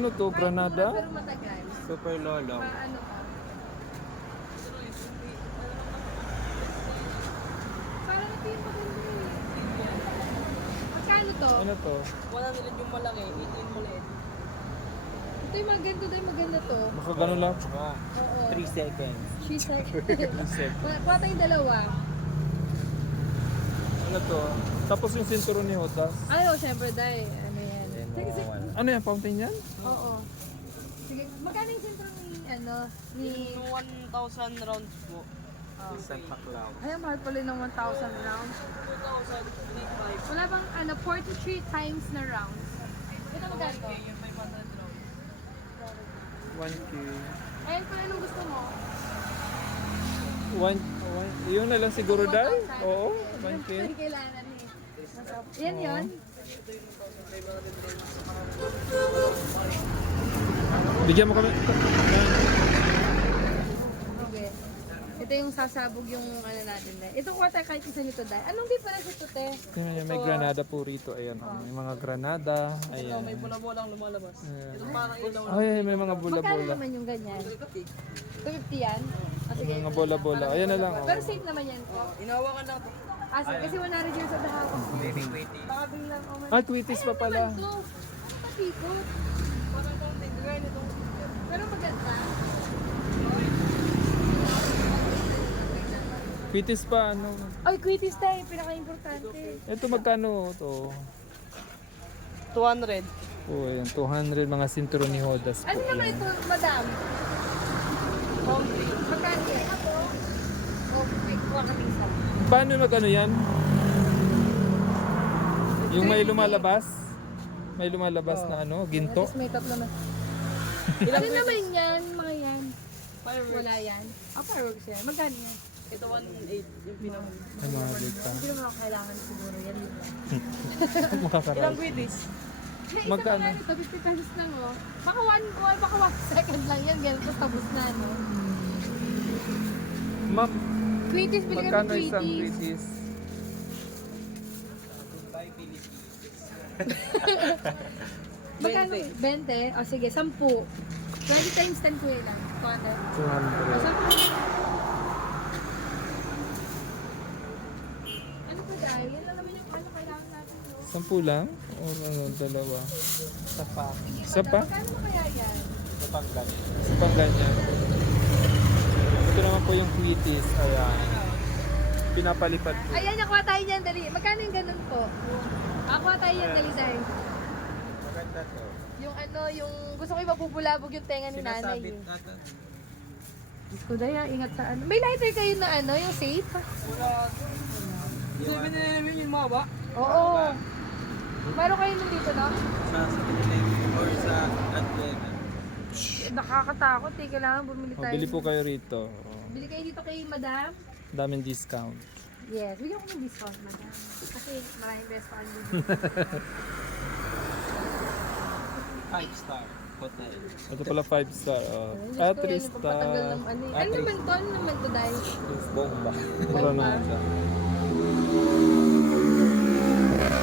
Ano to? Granada? Pero matagal. Super lolo. Ano ka? Parang ito yung maganda eh. Magkano to? Ano to? 100 yung malaki, 18 yung maliit. Ito yung maganda, ito yung maganda to. Baka ganun lang. Oo. 3 seconds. She's like... 3 seconds. Kuha tayong dalawa. Ano to? Tapos yung sinturon ni Hotas. Ay, oh, syempre, dahil. Ano yan? Sige, sige. Ano yan? Fountain yan? Oo. Sige, magkano yung sentro ni, ano, ni... Yung 1,000 rounds po. Isang paklaw. Ay, ang mahal pala ng 1,000 rounds. 2,000, Wala bang, ano, 43 times na rounds? Ito magkano? yung 500 rounds. 1K. Ayun pala nung gusto mo. Yun na lang siguro dahil? Oo, Yung 1K. kailangan eh. Yan yun. Bigyan mo kami. Okay. Ito yung sasabog yung ano natin na. Ito kuha tayo kahit isa nito dahil. Anong difference ito, te? Tingnan niyo, may granada po rito. Ayan, may mga granada. Ito, may Ayan. bola-bolang lumalabas. Ayan. Ito parang ilaw. Ay, may mga Magkano bola-bola. naman yung ganyan? 250 yan? Ah, sige. Mga bola-bola. Ayan na lang. Pero safe naman yan po. Inawakan lang to. Ah, sige, kasi 100 years old na hawak. Very witty. Baka biglang, oh my... Ah, Tweeties pa pala. Ano naman to? Patikot. Parang itong tigray nitong Pero maganda. Tweeties pa, ano. Ay, quitties tayo. Pinaka-importante. Ito magkano to? 200. Oh, ayan, 200 mga sinturon ni Hodas po. Ano naman Yan. ito, madam? Comfy. Magkano yan? Oh, may kuha kami isa. Paano mag-ano yan? Yung may lumalabas? May lumalabas na ano, ginto? Tapos may tatlo na. Ano naman yan, mga yan? Fireworks. Wala yan. Ah, fireworks yan. Magkano yan? Ito 1.8 yung pinaka. Ay, mga bita. Hindi naman ako kailangan siguro yan. di ba? Ilang Makakarami. quitties? May isa Magkano? pa nga nito, 50 pesos lang oh. Baka baka 1 second lang yan, ganito tapos na no. Ma'am, Quitties, bili kami magkano isang quitties. tweeties? Magkano? 20? O sige, 10. 20 times 10 ko lang. 200. 200. O 10. Ano pa dahil? Yan lang naman yung ano kailangan natin. No? 10 lang? O ano, dalawa? Sa pa. Isa pa? Magkano mo kaya yan? Sa panggan. Isa pang ganyan. Ito naman po yung tweeties. Ayan. Pinapalipad po. Ayan, nakuha tayo niyan, dali. Magkano yung ganun po? Nakuha tayo yan, dali dahil. Maganda to. Yung ano, yung gusto ko yung mabubulabog yung tenga ni nanay. Sinasabit Eh. natin. Diyos ko dahil, ingat sa ano. May lighter kayo na ano, yung safe? 7-11 yung mga ba? Oo. Meron kayo nung dito, no? Sa 7-Eleven or sa Advena. Nakakatakot eh, kailangan bumili O, tayo. bili po kayo rito. O, Bili kayo dito kay madam. daming discount. Yes, bigyan ko ng discount, madam. Kasi maraming beses pa kami dito. 5-star hotel. Ito pala 5 star. Oh. Diyos Ah, ko, 3 yan yung pagpatagal star. ng ano eh. Ah, Ano naman to? Ano naman to, dahil? Bomba. Granada.